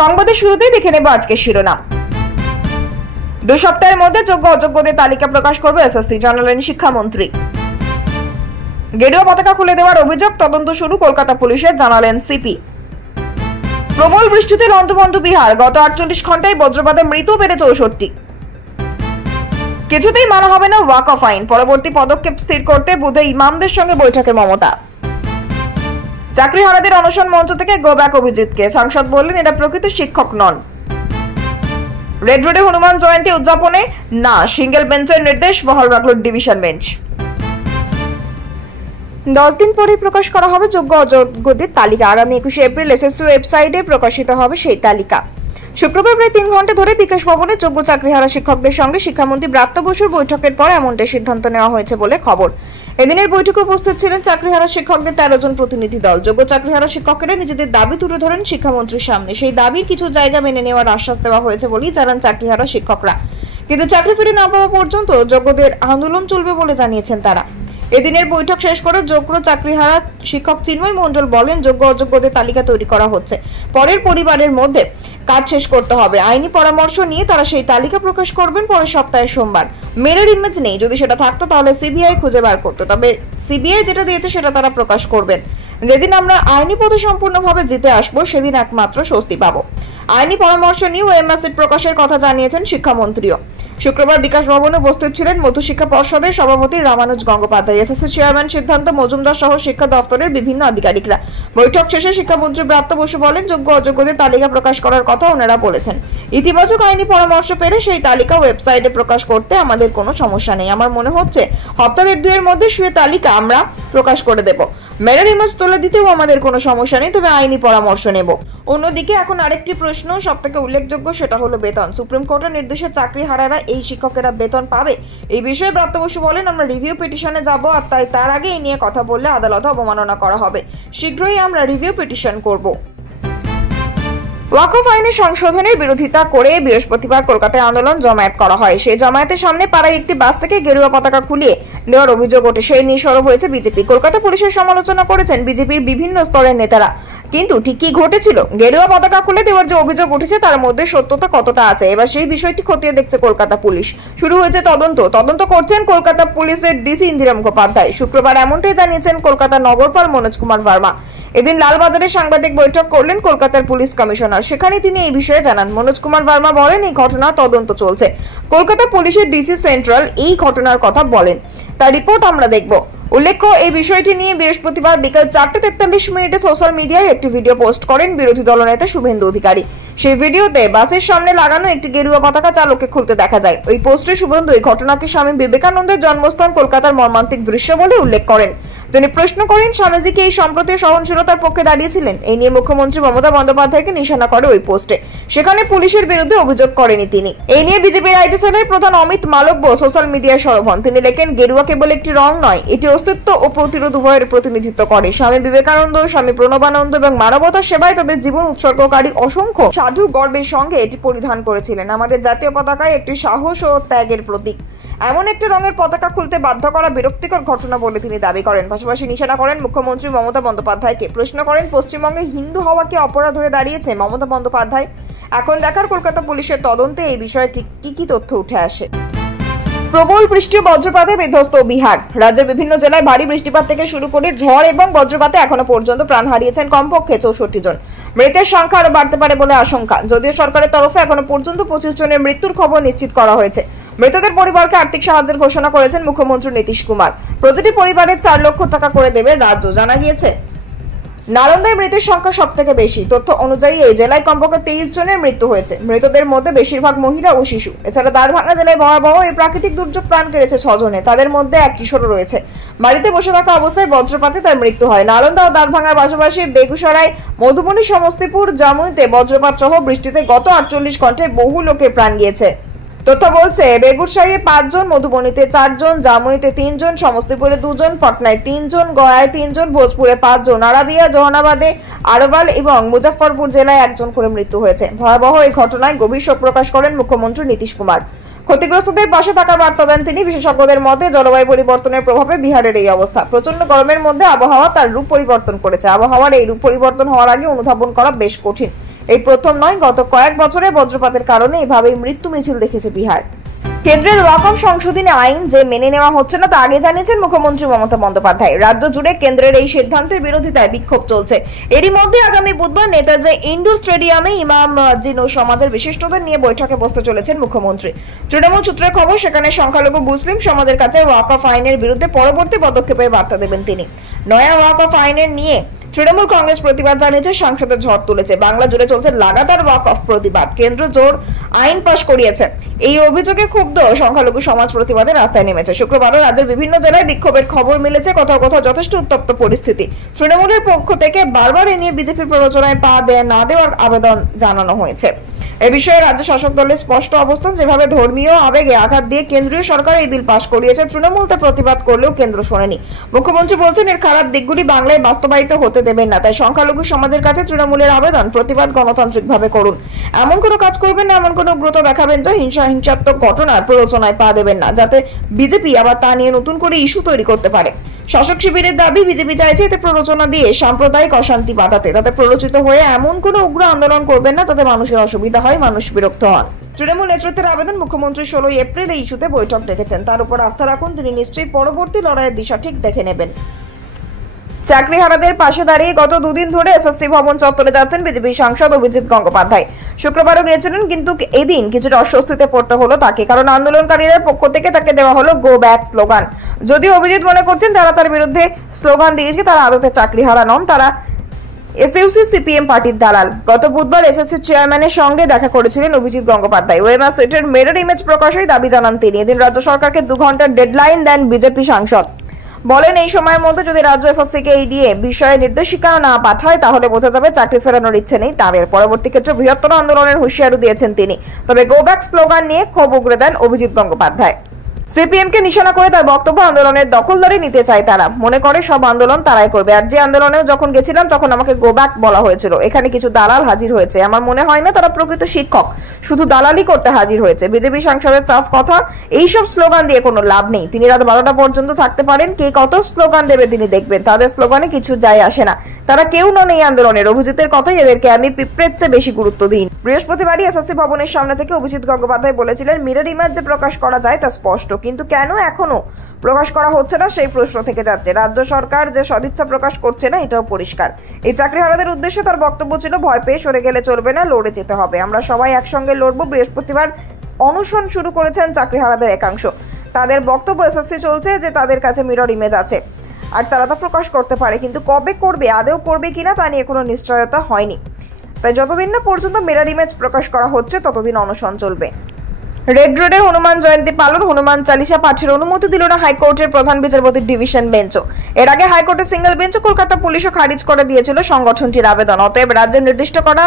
সংবাদের শুরুতেই দেখে নেব আজকের শিরোনাম। 2 সপ্তাহের মধ্যে যোগ্য অযোগ্যদের তালিকা প্রকাশ করবে এসএসসি, জানালেন শিক্ষামন্ত্রী। গেরুয়া পতাকা খুলে দেওয়ার অভিযোগ, তদন্ত শুরু কলকাতা পুলিশের, জানালেন সিপি। প্রবল বৃষ্টিতে লন্ডভন্ড বিহার, গত 48 ঘন্টায় বজ্রপাতে মৃত্যু বেড়ে 64। কিছুতেই মানা হবে না ওয়াকফ আইন, পরবর্তী পদক্ষেপ স্থির করতে বুধে ইমামদের সঙ্গে বৈঠকে মমতা। চাকরিহারাদের অনশন মঞ্চ থেকে গো ব্যাক অভিজিৎকে, সাংসদ বললেন এরা প্রকৃত শিক্ষক নন। রেড রোডে হনুমান জয়ন্তী উদযাপনে না, সিঙ্গেল বেঞ্চের নির্দেশ বহাল রাখল ডিভিশন বেঞ্চ। 10 দিন পরে প্রকাশ করা হবে যোগ্য অযোগ্যদের তালিকা। আগামী 21 এপ্রিল এসএসসি ওয়েবসাইটে প্রকাশিত হবে সেই তালিকা। শুক্রবার প্রায় 3 ঘন্টা ধরে বিকাশ ভবনে যোগ্য চাকরিহারা শিক্ষকদের সঙ্গে শিক্ষামন্ত্রী ব্রাত্য বসুর বৈঠকের পর এমনটাই সিদ্ধান্ত নেওয়া হয়েছে বলে খবর। এদিনের বৈঠকে উপস্থিত ছিলেন চাকরিহারা শিক্ষকদের 13 জন প্রতিনিধি দল। যোগ্য চাকরিহারা শিক্ষকেরা নিজেদের দাবি তুলে ধরেন শিক্ষামন্ত্রীর সামনে। সেই দাবির কিছু জায়গা মেনে নেওয়ার আশ্বাস দেওয়া হয়েছে বলেই জানান চাকরিহারা শিক্ষকরা। কিন্তু চাকরি ফিরে না পাওয়া পর্যন্ত যোগ্যদের আন্দোলন চলবে বলে জানিয়েছেন তারা। এদিনের বৈঠক শেষ করে যোগ্য চাকরিহারা শিক্ষক চিন্ময় মণ্ডল বলেন, যোগ্য অযোগ্যদের তালিকা তৈরি করা হচ্ছে, পরের পরিবারের মধ্যে কাজ শেষ করতে হবে। আইনি পরামর্শ নিয়ে তারা সেই তালিকা প্রকাশ করবেন পরের সপ্তাহের সোমবার। মেরের ইমেজ নেই, যদি সেটা থাকতো তাহলে সিবিআই খুঁজে বার করতো, তবে সিবিআই যেটা দিয়েছে সেটা তারা প্রকাশ করবেন। যেদিন আমরা আইনি পথে সম্পূর্ণভাবে জিতে আসবো সেদিন একমাত্র স্বস্তি পাবো। আইনি পরামর্শ নিয়ে ওএমএসএড প্রকাশের কথা জানিয়েছেন শিক্ষামন্ত্রীও। শুক্রবার বিকাশ ভবনে উপস্থিত ছিলেন মধ্যশিক্ষা পর্ষদের সভাপতি রামানুজ গঙ্গোপাধ্যায়, এসএসসি চেয়ারম্যান সিদ্ধান্ত মজুমদার সহ শিক্ষা দপ্তরের বিভিন্ন আধিকারিকরা। বৈঠক শেষে শিক্ষামন্ত্রী ব্রাত্য বসু বলেন, যোগ্য অযোগ্যদের তালিকা প্রকাশ করার কথা ওনারা বলেছেন। ইতিবাচক আইনি পরামর্শ পেলে সেই তালিকা ওয়েবসাইটে প্রকাশ করতে আমাদের কোনো সমস্যা নেই। আমার মনে হচ্ছে সপ্তাহ 1-2 মধ্যে সেই তালিকা আমরা প্রকাশ করে দেব। মেরের ইমেজ তুলে দিতেও আমাদের কোনো সমস্যা নেই, তবে আইনি পরামর্শ নেব। অন্যদিকে এখন আরেকটি প্রশ্ন সবথেকে উল্লেখযোগ্য, সেটা হলো বেতন। সুপ্রিম কোর্টের নির্দেশে চাকরিহারারা এই শিক্ষকেরা বেতন পাবে। এই বিষয়ে ব্রাত্য বসু বলেন, আমরা রিভিউ পিটিশনে যাব, আর তাই তার আগে এই নিয়ে কথা বললে আদালতে অবমাননা করা হবে। শীঘ্রই আমরা রিভিউ পিটিশন করব। ওয়াকফ আইনের সংশোধনের বিরোধিতা করে বৃহস্পতিবার কলকাতায় আন্দোলন জমায়েত করা হয়। সেই জমায়েতের সামনে পাড়ায় একটি বাস থেকে গেরুয়া পতাকা খুলিয়ে দেওয়ার অভিযোগ ওঠে। সেই নিয়ে সরব হয়েছে বিজেপি। কলকাতা পুলিশের সমালোচনা করেছেন বিজেপির বিভিন্ন স্তরের নেতারা। কিন্তু ঠিক কি ঘটেছিল? গেরুয়া পতাকা খুলে দেওয়ার যে অভিযোগ উঠেছে তার মধ্যে সত্যতা কতটা আছে, এবার সেই বিষয়টি খতিয়ে দেখছে কলকাতা পুলিশ। শুরু হয়েছে তদন্ত করছেন কলকাতা পুলিশের ডিসি ইন্দিরা মুখোপাধ্যায়। শুক্রবার এমনটাই জানিয়েছেন কলকাতা নগরপাল মনোজ কুমার ভার্মা। এদিন লালবাজারে সাংবাদিক বৈঠক করলেন কলকাতার পুলিশ কমিশনার। সেখানে তিনি এই বিষয়ে জানান। মনোজ কুমার ভার্মা বলেন, এই ঘটনা তদন্ত চলছে। কলকাতা পুলিশের ডিসি সেন্ট্রাল এই ঘটনার কথা বলেন, তার রিপোর্ট আমরা দেখব। উল্লেখ্য, এই বিষয়টি নিয়ে বৃহস্পতিবার বিকাল 4:43 সোশ্যাল মিডিয়ায় একটি ভিডিও পোস্ট করেন বিরোধী দলনেতা শুভেন্দু অধিকারী। সেই ভিডিওতে বাসের সামনে লাগানো একটি গেরুয়া পতাকা চালককে খুলতে দেখা যায়। ওই পোস্টে শুভেন্দু এই ঘটনাকে স্বামী বিবেকানন্দের জন্মস্থান কলকাতার মর্মান্তিক দৃশ্য বলে উল্লেখ করেন। তিনি প্রশ্ন করেন, স্বামীজি কি এই সম্প্রতি সহনশীলতার পক্ষে দাঁড়িয়েছিলেন? এই নিয়ে মুখ্যমন্ত্রী মমতা বন্দ্যোপাধ্যায়কে নিশানা করে ওই পোস্টে। সেখানে পুলিশের বিরুদ্ধে অভিযোগ করেনি তিনি। এই নিয়ে বিজেপির আইটি সেলের প্রধান অমিত মালব্য সোশ্যাল মিডিয়ায় সরব হন। তিনি লেখেন, গেরুয়া কেবল একটি রং নয়, এটি অস্তিত্ব ও প্রতিরোধ উভয়ের প্রতিনিধিত্ব করে। স্বামী বিবেকানন্দ, স্বামী প্রণবানন্দ এবং মানবতার সেবায় তাদের জীবন উৎসর্গকারী অসংখ্য সাধু গর্বের সঙ্গে এটি পরিধান করেছিলেন। আমাদের জাতীয় পতাকায় একটি সাহস ও ত্যাগের প্রতীক। এমন একটি রঙের পতাকা খুলতে বাধ্য করা বিরক্তিকর ঘটনা বলে তিনি দাবি করেন। পাশাপাশি নিশানা করেন মুখ্যমন্ত্রী মমতা বন্দ্যোপাধ্যায়কে। প্রশ্ন করেন, পশ্চিমবঙ্গে হিন্দু হওয়া কি অপরাধ হয়ে দাঁড়িয়েছে মমতা বন্দ্যোপাধ্যায়? এখন দেখার কলকাতা পুলিশের তদন্তে এই বিষয়ে ঠিক কি তথ্য উঠে আসে। প্রবল বৃষ্টি ও বজ্রপাতে বিধ্বস্ত বিহার। রাজ্যের বিভিন্ন জেলায় ভারী বৃষ্টিপাত থেকে শুরু করে ঝড় এবং বজ্রপাতে এখনো পর্যন্ত প্রাণ হারিয়েছেন কমপক্ষে 64 জন। মৃতের সংখ্যা আরো বাড়তে পারে বলে আশঙ্কা। যদিও সরকারের তরফে এখনো পর্যন্ত 25 জনের মৃত্যুর খবর নিশ্চিত করা হয়েছে। মৃতদের পরিবারকে আর্থিক সাহায্যের ঘোষণা করেছেন মুখ্যমন্ত্রী নীতিশ কুমার। প্রতিটি পরিবারের 4 লক্ষ টাকা করে দেবে রাজ্য। জানা গিয়েছে, নালন্দায় মৃতের সংখ্যা সবথেকে বেশি। তথ্য অনুযায়ী এই জেলায় কমপক্ষে 23 জনের মৃত্যু হয়েছে। মৃতদের মধ্যে বেশিরভাগ মহিলা ও শিশু। এছাড়া দারভাঙ্গা জেলায় ভয়াবহ এই প্রাকৃতিক দুর্যোগ প্রাণ কেড়েছে 6 জনে। তাদের মধ্যে এক কিশোরও রয়েছে। বাড়িতে বসে থাকা অবস্থায় বজ্রপাতে তার মৃত্যু হয়। নালন্দা ও দারভাঙ্গার পাশাপাশি বেগুসরাই, মধুবনী, সমস্তিপুর, জামুইতে বজ্রপাত সহ বৃষ্টিতে গত 48 ঘন্টায় বহু লোকের প্রাণ গিয়েছে। তথ্য বলছে, বেগুসরাইয়ে 5 জন, মধুবনীতে 4 জন, জামুইতে 3 জন, সমস্তিপুরে 2 জন, পাটনায় 3 জন, গয়ায় 3 জন, ভোজপুরে 5 জন, আরাবিয়া, জহানাবাদে, আরবাল এবং মুজাফফরপুর জেলায় 1 জন করে মৃত্যু হয়েছে। ভয়াবহ এই ঘটনায় গভীর শোক প্রকাশ করেন মুখ্যমন্ত্রী নীতিশ কুমার। ক্ষতিগ্রস্তদের পাশে থাকার বার্তা দেন তিনি। বিশেষজ্ঞদের মতে জলবায়ু পরিবর্তনের প্রভাবে বিহারের এই অবস্থা। প্রচন্ড গরমের মধ্যে আবহাওয়া তার রূপ পরিবর্তন করেছে। আবহাওয়ার এই রূপ পরিবর্তন হওয়ার আগে অনুধাবন করা বেশ কঠিন। এই প্রথম নয়, গত কয়েক বছরে বজ্রপাতের কারণে এভাবেই মৃত্যু মিছিল দেখেছে বিহার। কেন্দ্রের ওয়াকফ সংশোধনী আইন যে মেনে নেওয়া হচ্ছে না তা আগে জানিয়েছেন মুখ্যমন্ত্রী মমতা বন্দ্যোপাধ্যায়। রাজ্য জুড়ে কেন্দ্রের এই সিদ্ধান্তের বিরোধিতায় বিক্ষোভ চলছে। এরই মধ্যে আগামী বুধবার নেতাজি ইনডোর স্টেডিয়ামে ইমাম জিনো সমাজের বিশিষ্টদের নিয়ে বৈঠকে বসতে চলেছেন মুখ্যমন্ত্রী। তৃণমূল সূত্রের খবর, সেখানে সংখ্যালঘু মুসলিম সমাজের কাছে ওয়াকফ আইনের বিরুদ্ধে পরবর্তী পদক্ষেপের বার্তা দেবেন তিনি। নয়া ওয়াকফ আইনের নিয়ে তৃণমূল কংগ্রেস প্রতিবাদ জানিয়েছে, সাংসদের ঝড় তুলেছে। বাংলা জুড়ে চলছে লাগাতার ওয়াকফ প্রতিবাদ। কেন্দ্র জোর আইন পাশ করিয়েছে। এই অভিযোগে ক্ষুব্ধ সংখ্যালঘু সমাজ প্রতিবাদে রাস্তায় নেমেছে। শুক্রবারও রাজ্যের বিভিন্ন জেলায় বিক্ষোভের খবর মিলেছে। কোথাও কোথাও যথেষ্ট উত্তপ্ত পরিস্থিতি। তৃণমূলের পক্ষ থেকে বারবার এ নিয়ে বিজেপির প্ররোচনায় পা না দেওয়ার আবেদন জানানো হয়েছে। এ বিষয়ে রাজ্য শাসক দলের স্পষ্ট অবস্থান, যেভাবে ধর্মীয় আবেগে আঘাত দিয়ে কেন্দ্রীয় সরকার এই বিল পাশ করিয়েছে, তৃণমূল তা প্রতিবাদ করলেও কেন্দ্র শোনেনি। মুখ্যমন্ত্রী বলছেন, এর খারাপ দিকগুলি বাংলায় বাস্তবায়িত হতে দেবেন না। তাই সংখ্যালঘু সমাজের কাছে তৃণমূলের আবেদন, প্রতিবাদ গণতান্ত্রিকভাবে করুন। এমন কোনো কাজ করবেন না, এমন কোনো উগ্রতা দেখাবেন যা হিংসাত্মক ঘটনার প্ররোচনায় পা দেবেন না, যাতে বিজেপি আবার তা নিয়ে নতুন করে ইস্যু তৈরি করতে পারে। শাসক শিবিরের দাবি, বিজেপি চাইছে এতে প্ররোচনা দিয়ে সাম্প্রদায়িক অশান্তি বাঁধাতে। তাতে প্ররোচিত হয়ে এমন কোনো উগ্র আন্দোলন করবেন না যাতে মানুষের অসুবিধা হয়, মানুষ বিরক্ত হন। তৃণমূল নেতৃত্বের আবেদন, মুখ্যমন্ত্রী 16 এপ্রিল এই ইস্যুতে বৈঠক ডেকেছেন। তার উপর আস্থা রাখুন, তিনি নিশ্চয়ই পরবর্তী লড়াইয়ের দিশা ঠিক দেখে নেবেন। চাকরিহারাদের পাশে দাঁড়িয়ে গত দুদিন ধরে এসএসসি ভবন চত্বরে যাচ্ছেন বিজেপি সাংসদ অভিজিৎ গঙ্গোপাধ্যায়। শুক্রবারও গিয়েছিলেন, কিন্তু এদিন কিছুটা অস্বস্তিতে পড়তে হলো তাকে, কারণ আন্দোলনকারীদের পক্ষ থেকে তাকে দেওয়া হলো গো ব্যাক স্লোগান। যদিও অভিজিৎ মনে করছেন যারা তার বিরুদ্ধে স্লোগান দিয়েছে তারা আদতে চাকরিহারা নন, তারা এসইউসি সিপিএম পার্টির দালাল। গত বুধবার এসএসসি চেয়ারম্যানের সঙ্গে দেখা করেছিলেন অভিজিৎ গঙ্গোপাধ্যায়। ওয়েমার সেটের মিরর ইমেজ প্রকাশের দাবি জানান তিনি। এদিন রাজ্য সরকারকে 2 ঘন্টার ডেডলাইন দেন বিজেপি সাংসদ। বলেন, এই সময়ের মধ্যে যদি রাজ্য এসএসসিকে এই নিয়ে বিষয়ে নির্দেশিকা না পাঠায় তাহলে বোঝা যাবে চাকরি ফেরানোর ইচ্ছে নেই তাদের। পরবর্তী ক্ষেত্রে বৃহত্তর আন্দোলনের হুঁশিয়ারি দিয়েছেন তিনি। তবে গো ব্যাক স্লোগান নিয়ে ক্ষোভ উগরে দেন অভিজিৎ গঙ্গোপাধ্যায়। সিপিএমকে নিশানা করে তার বক্তব্য, আন্দোলনের দখলদারি নিতে চায় তারা। মনে করে সব আন্দোলন তারাই করবে। আর যে আন্দোলনেও যখন গেছিলাম তখন আমাকে গো ব্যাক বলা হয়েছিল। এখানে কিছু দালাল হাজির হয়েছে। আমার মনে হয় না তারা প্রকৃত শিক্ষক, শুধু দালালি করতে হাজির হয়েছে। বিজেপি সাংসদের সাফ কথা, এইসব স্লোগান দিয়ে কোনো লাভ নেই। তিনি রাত 12টা পর্যন্ত থাকতে পারেন। কে কত স্লোগান দেবে তিনি দেখবেন। তাদের স্লোগানে কিছু যায় আসে না। তারা কেউ নন এই আন্দোলনের। অভিজিতের কথাই, এদেরকে আমি পিঁপড়ের চেয়ে বেশি গুরুত্ব দিই। বৃহস্পতিবারই এসএসসি ভবনের সামনে থেকে অভিজিৎ গঙ্গোপাধ্যায় বলেছিলেন, মিরর ইমেজ যে প্রকাশ করা যায় তা স্পষ্ট, কিন্তু কেন এখনো প্রকাশ করা হচ্ছে না সেই প্রশ্ন থেকে যাচ্ছে। রাজ্য সরকার যে সদিচ্ছা প্রকাশ করছে না এটাও পরিষ্কার। এই চাকরিহারাদের উদ্দেশ্যে তার বক্তব্য ছিল, ভয় পেয়ে সরে গেলে চলবে না, লড়ে যেতে হবে। আমরা সবাই একসঙ্গে লড়বো। বৃহস্পতিবার অনশন শুরু করেছেন চাকরিহারাদের একাংশ। তাদের বক্তব্য, এসএসসি চলছে যে তাদের কাছে মিরর ইমেজ আছে আর তারা তা প্রকাশ করতে পারে, কিন্তু কবে করবে, আদেও করবে কিনা তা নিয়ে কোনো নিশ্চয়তা হয়নি। তাই যতদিন না পর্যন্ত মিরর ইমেজ প্রকাশ করা হচ্ছে ততদিন অনশন চলবে। রেড রোডে হনুমান জয়ন্তী পালন, হনুমান চালিসা পাঠের অনুমতি দিল না হাইকোর্টের প্রধান বিচারপতির ডিভিশন বেঞ্চও। এর আগে হাইকোর্টের সিঙ্গেল বেঞ্চ কলকাতা পুলিশও খারিজ করে দিয়েছিল সংগঠনটির আবেদন। অতএব রাজ্যের নির্দিষ্ট করা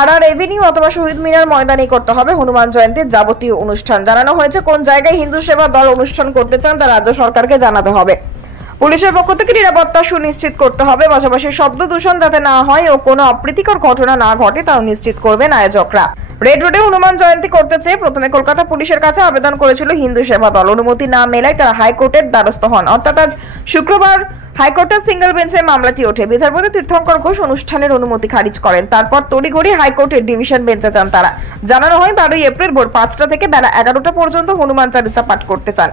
আর এভিনিউ অথবা শহীদ মিনার ময়দানে করতে হবে হনুমান জয়ন্তীর যাবতীয় অনুষ্ঠান। জানানো হয়েছে, কোন জায়গায় হিন্দু সেবা দল অনুষ্ঠান করতে চান তা রাজ্য সরকারকে জানাতে হবে। পুলিশের পক্ষ থেকে নিরাপত্তা সুনিশ্চিত করতে হবে। পাশাপাশি শব্দ দূষণ যাতে না হয় ও কোনো অপ্রীতিকর ঘটনা না ঘটে তাও নিশ্চিত করবেন আয়োজকরা। রেড রোডে হনুমান জয়ন্তী করতে চেয়ে প্রথমে কলকাতা পুলিশের কাছে আবেদন করেছিল হিন্দু সেবা দল। অনুমতি না মেলায় তারা হাইকোর্টের দ্বারস্থ হন। অর্থাৎ আজ শুক্রবার হাইকোর্টের সিঙ্গেল বেঞ্চে মামলাটি ওঠে। বিচারপতি তীর্থঙ্কর ঘোষ অনুষ্ঠানের অনুমতি খারিজ করেন। তারপর তড়িঘড়ি হাইকোর্টের ডিভিশন বেঞ্চে যান তারা। জানানো হয় 12 এপ্রিল ভোর 5টা থেকে বেলা 11টা পর্যন্ত হনুমান চালিসা পাঠ করতে চান।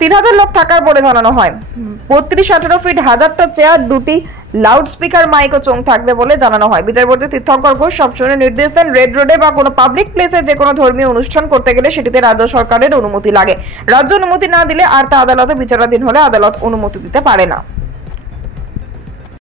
3000 লোক থাকার বলে জানানো হয়। 32-18 ফিট 1000টা চেয়ার, 2টি লাউড স্পিকার, মাইক ও চোং থাকবে বলে জানানো হয়। বিচারপতি তীর্থঙ্কর ঘোষ সবসময় নির্দেশ দেন, রেড রোডে বা কোনো পাবলিক প্লেসে যে কোনো ধর্মীয় অনুষ্ঠান করতে গেলে সেটিতে রাজ্য সরকারের অনুমতি লাগে। রাজ্য অনুমতি না দিলে আর তা আদালতে বিচারাধীন হলে আদালত অনুমতি দিতে পারে না।